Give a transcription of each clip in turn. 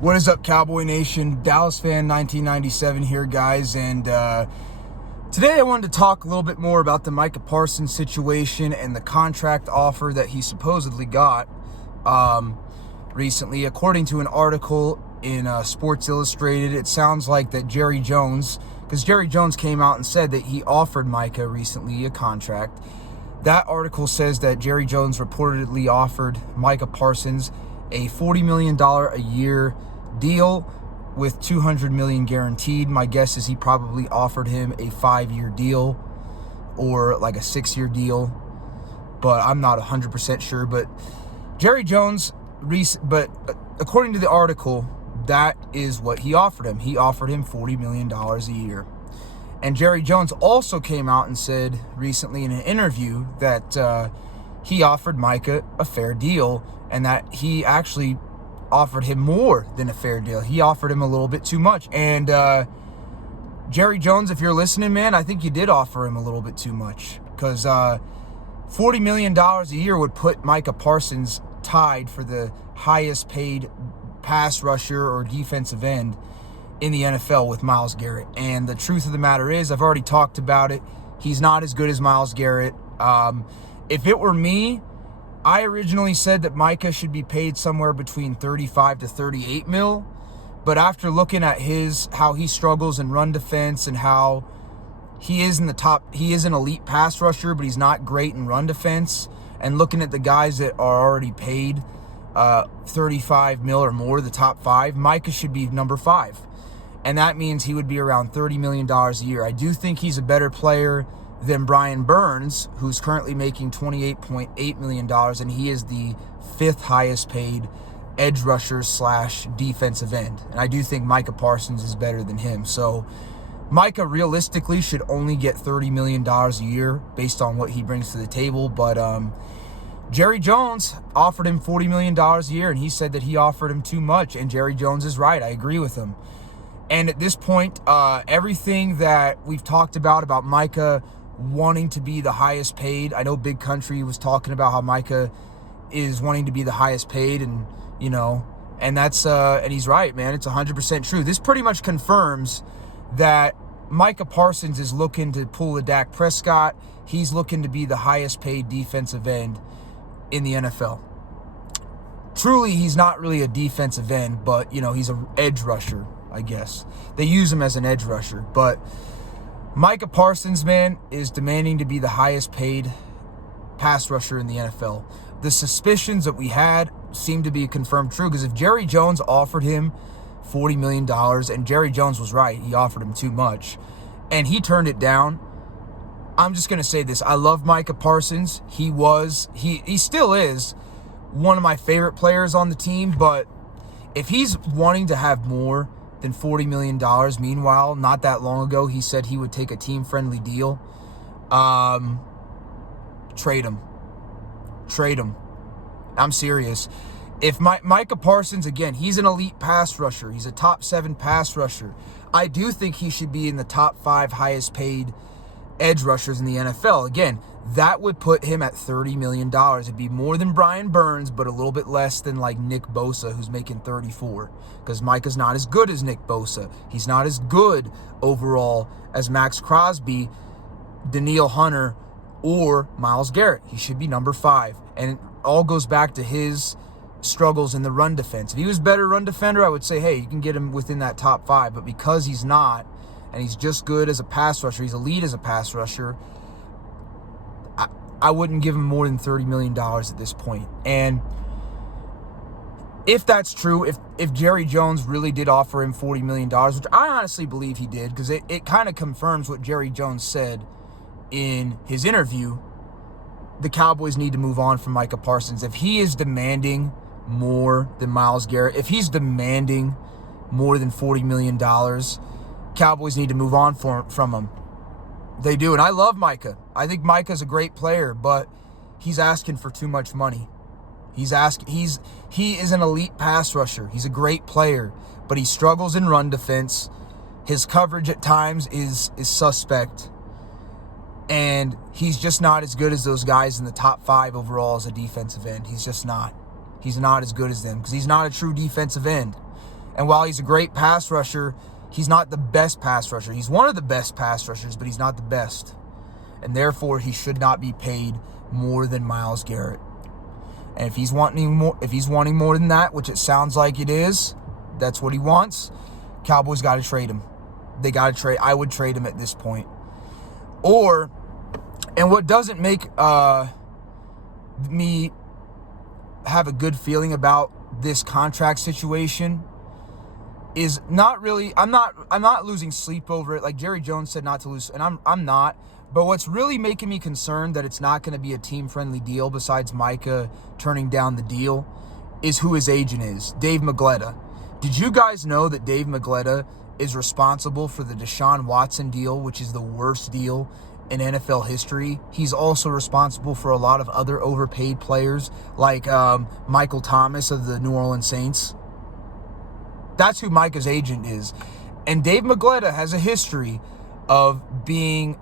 What is up, Cowboy Nation? Dallas fan 1997 here, guys. And today I wanted to talk a little bit more about the Micah Parsons situation and the contract offer that he supposedly got recently. According to an article in Sports Illustrated, it sounds like that Jerry Jones, because Jerry Jones came out and said that he offered Micah recently a contract. That article says that Jerry Jones reportedly offered Micah Parsons a $40 million a year deal with $200 million guaranteed. My guess is he probably offered him a 5-year deal or like a 6-year deal, but I'm not 100% sure. But Jerry Jones, but according to the article, that is what he offered him. He offered him $40 million a year. And Jerry Jones also came out and said recently in an interview that he offered Micah a fair deal and that he actually offered him more than a fair deal. He offered him a little bit too much. And Jerry Jones, if you're listening, man, I think you did offer him a little bit too much, because $40 million a year would put Micah Parsons tied for the highest paid pass rusher or defensive end in the NFL with Myles Garrett. And the truth of the matter is, I've already talked about it, he's not as good as Myles Garrett. If it were me, I originally said that Micah should be paid somewhere between 35 to 38 mil, but after looking at how he struggles in run defense and how he is an elite pass rusher, but he's not great in run defense, and looking at the guys that are already paid 35 mil or more, the top 5, Micah should be number 5. And that means he would be around $30 million a year. I do think he's a better player than Brian Burns, who's currently making $28.8 million, and he is the 5th highest paid edge rusher / defensive end. And I do think Micah Parsons is better than him. So Micah realistically should only get $30 million a year based on what he brings to the table. But Jerry Jones offered him $40 million a year, and he said that he offered him too much. And Jerry Jones is right. I agree with him. And at this point, everything that we've talked about Micah wanting to be the highest paid, I know Big Country was talking about how Micah is wanting to be the highest paid, and and that's and he's right, man. It's 100% true. This pretty much confirms that Micah Parsons is looking to pull a Dak Prescott. He's looking to be the highest paid defensive end in the NFL. Truly, he's not really a defensive end, but he's an edge rusher, I guess. They use him as an edge rusher. But Micah Parsons, man, is demanding to be the highest paid pass rusher in the NFL. The suspicions that we had seem to be confirmed true, because if Jerry Jones offered him $40 million, and Jerry Jones was right, he offered him too much, and he turned it down. I'm just going to say this. I love Micah Parsons. He still is one of my favorite players on the team, but if he's wanting to have more than $40 million, meanwhile, not that long ago, he said he would take a team-friendly deal, trade him. Trade him. I'm serious. If Micah Parsons, again, he's an elite pass rusher. He's a top 7 pass rusher. I do think he should be in the top 5 highest paid edge rushers in the NFL. Again, that would put him at $30 million. It'd be more than Brian Burns, but a little bit less than like Nick Bosa, who's making 34. Because Micah's not as good as Nick Bosa. He's not as good overall as Max Crosby, Danielle Hunter, or Myles Garrett. He should be number 5. And it all goes back to his struggles in the run defense. If he was a better run defender, I would say, hey, you can get him within that top 5. But because he's not, and he's just good as a pass rusher, he's elite as a pass rusher, I wouldn't give him more than $30 million at this point. And if that's true, if Jerry Jones really did offer him $40 million, which I honestly believe he did, because it kind of confirms what Jerry Jones said in his interview, the Cowboys need to move on from Micah Parsons. If he is demanding more than Myles Garrett, if he's demanding more than $40 million, Cowboys need to move on from him. They do, and I love Micah. I think Micah's a great player, but he's asking for too much money. He is an elite pass rusher. He's a great player, but he struggles in run defense. His coverage at times is suspect. And he's just not as good as those guys in the top 5 overall as a defensive end. He's just not. He's not as good as them because he's not a true defensive end. And while he's a great pass rusher, he's not the best pass rusher. He's one of the best pass rushers, but he's not the best. And therefore, he should not be paid more than Myles Garrett. And if he's wanting more than that, which it sounds like it is, that's what he wants, Cowboys got to trade him. They got to trade. I would trade him at this point. And what doesn't make me have a good feeling about this contract situation is not really, I'm not losing sleep over it. Like Jerry Jones said not to lose, and I'm not. But what's really making me concerned that it's not going to be a team-friendly deal besides Micah turning down the deal is who his agent is, Dave Magletta. Did you guys know that Dave Magletta is responsible for the Deshaun Watson deal, which is the worst deal in NFL history? He's also responsible for a lot of other overpaid players like Michael Thomas of the New Orleans Saints. That's who Micah's agent is. And Dave Magletta has a history of being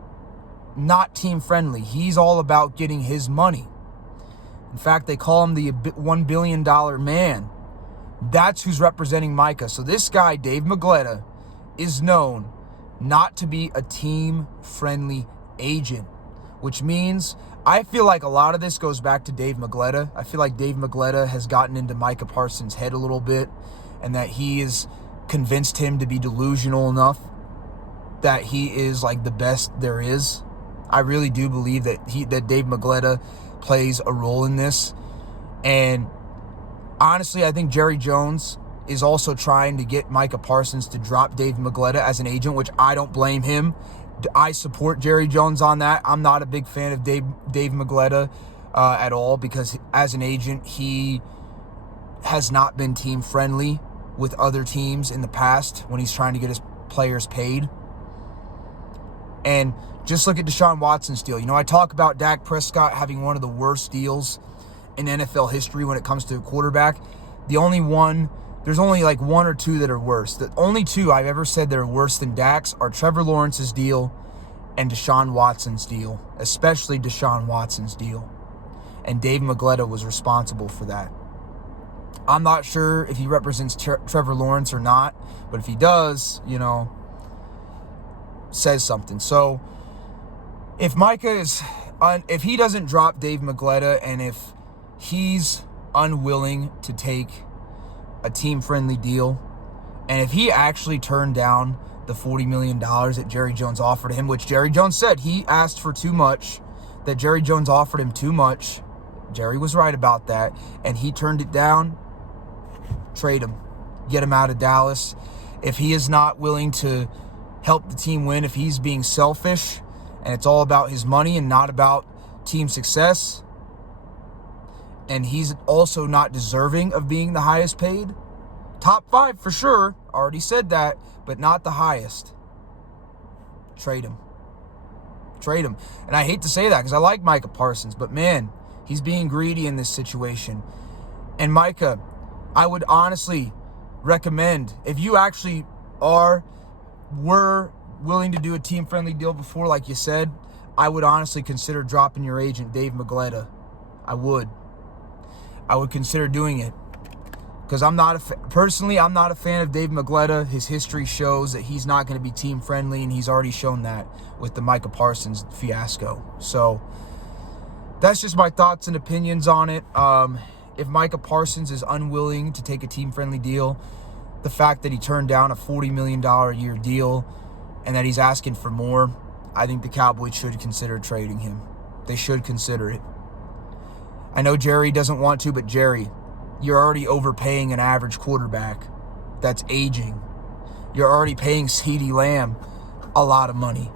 not team-friendly. He's all about getting his money. In fact, they call him the $1 billion man. That's who's representing Micah. So this guy, Dave Magletta, is known not to be a team-friendly agent, which means I feel like a lot of this goes back to Dave Magletta. I feel like Dave Magletta has gotten into Micah Parsons' head a little bit, and that he has convinced him to be delusional enough that he is like the best there is. I really do believe that Dave Magletta plays a role in this. And honestly, I think Jerry Jones is also trying to get Micah Parsons to drop Dave Magletta as an agent, which I don't blame him. I support Jerry Jones on that. I'm not a big fan of Dave Magletta at all, because as an agent, he has not been team friendly with other teams in the past when he's trying to get his players paid. And just look at Deshaun Watson's deal. You know, I talk about Dak Prescott having one of the worst deals in NFL history when it comes to a quarterback. There's only like one or two that are worse. The only two I've ever said that are worse than Dak's are Trevor Lawrence's deal and Deshaun Watson's deal, especially Deshaun Watson's deal. And Dave Magletta was responsible for that. I'm not sure if he represents Trevor Lawrence or not, but if he does, says something. So if if he doesn't drop Dave Magletta, and if he's unwilling to take a team-friendly deal, and if he actually turned down the $40 million that Jerry Jones offered him, which Jerry Jones said he asked for too much, that Jerry Jones offered him too much, Jerry was right about that, and he turned it down, trade him. Get him out of Dallas. If he is not willing to help the team win, if he's being selfish and it's all about his money and not about team success, and he's also not deserving of being the highest paid, top 5 for sure, already said that, but not the highest, trade him. Trade him. And I hate to say that because I like Micah Parsons, but man, he's being greedy in this situation. And Micah, I would honestly recommend, if you actually were willing to do a team-friendly deal before, like you said, I would honestly consider dropping your agent, Dave Magletta. I would consider doing it, because I'm not a fan of Dave Magletta. His history shows that he's not going to be team-friendly, and he's already shown that with the Micah Parsons fiasco. So that's just my thoughts and opinions on it. If Micah Parsons is unwilling to take a team-friendly deal, the fact that he turned down a $40 million a year deal and that he's asking for more, I think the Cowboys should consider trading him. They should consider it. I know Jerry doesn't want to, but Jerry, you're already overpaying an average quarterback that's aging. You're already paying CeeDee Lamb a lot of money.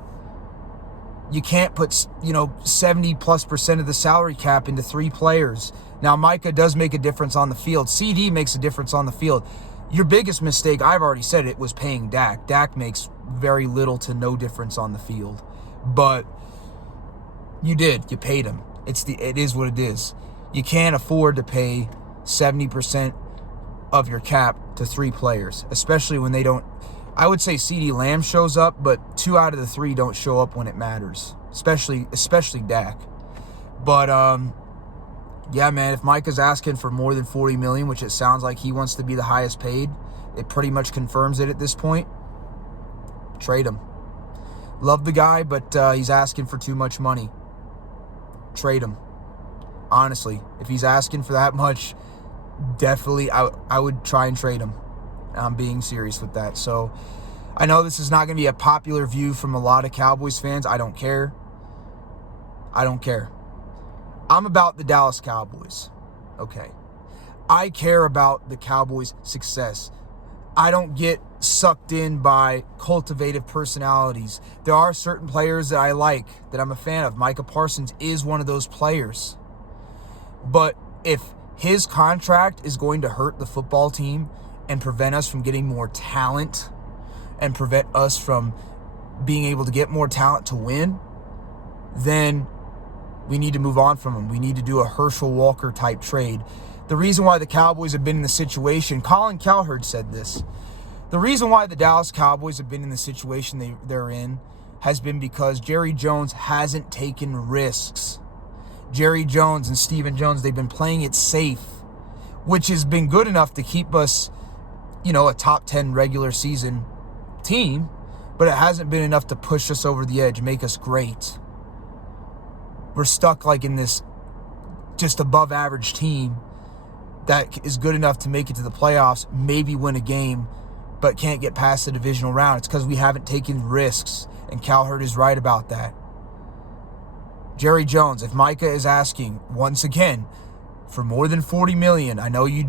You can't put, 70+% of the salary cap into 3 players. Now, Micah does make a difference on the field. CD makes a difference on the field. Your biggest mistake, I've already said it, was paying Dak. Dak makes very little to no difference on the field. But you did. You paid him. It is what it is. You can't afford to pay 70% of your cap to 3 players, especially when they don't. I would say CeeDee Lamb shows up, but 2 out of the 3 don't show up when it matters, especially Dak. But yeah, man, if Micah's asking for more than $40 million, which it sounds like he wants to be the highest paid, it pretty much confirms it at this point. Trade him. Love the guy, but he's asking for too much money. Trade him. Honestly, if he's asking for that much, definitely I would try and trade him. I'm being serious with that. So I know this is not going to be a popular view from a lot of Cowboys fans. I don't care. I'm about the Dallas Cowboys. Okay. I care about the Cowboys' success. I don't get sucked in by cultivated personalities. There are certain players that I like, that I'm a fan of. Micah Parsons is one of those players. But if his contract is going to hurt the football team and prevent us from getting more talent and prevent us from being able to get more talent to win, then we need to move on from him. We need to do a Herschel Walker type trade. The reason why the Cowboys have been in the situation, Colin Cowherd said this, the reason why the Dallas Cowboys have been in the situation they're in has been because Jerry Jones hasn't taken risks. Jerry Jones and Stephen Jones, they've been playing it safe, which has been good enough to keep us, a top 10 regular season team, but it hasn't been enough to push us over the edge, make us great. We're stuck like in this just above average team that is good enough to make it to the playoffs, maybe win a game, but can't get past the divisional round. It's because we haven't taken risks, and Cowherd is right about that. Jerry Jones, if Micah is asking once again for more than $40 million, I know you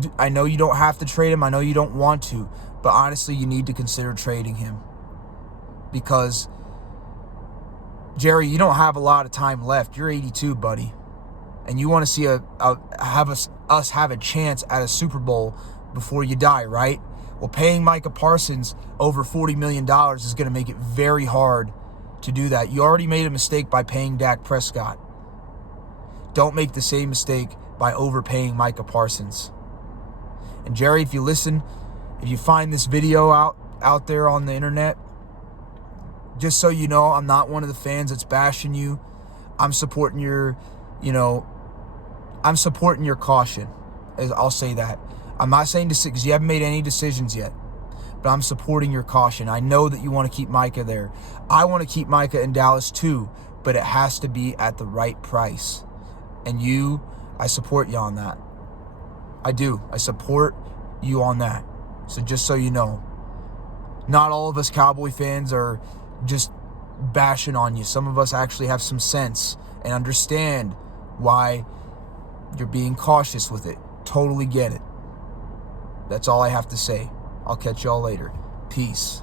don't have to trade him. I know you don't want to, but honestly, you need to consider trading him, because Jerry, you don't have a lot of time left. You're 82, buddy, and you want to see us have a chance at a Super Bowl before you die, right? Well, paying Micah Parsons over $40 million is going to make it very hard to do that. You already made a mistake by paying Dak Prescott. Don't make the same mistake by overpaying Micah Parsons. And Jerry, if you find this video out there on the internet, just so you know, I'm not one of the fans that's bashing you. I'm supporting your caution. I'll say that. I'm not saying because you haven't made any decisions yet, but I'm supporting your caution. I know that you want to keep Micah there. I want to keep Micah in Dallas too, but it has to be at the right price. And I support you on that. I do. I support you on that. So just so you know, not all of us Cowboy fans are just bashing on you. Some of us actually have some sense and understand why you're being cautious with it. Totally get it. That's all I have to say. I'll catch y'all later. Peace.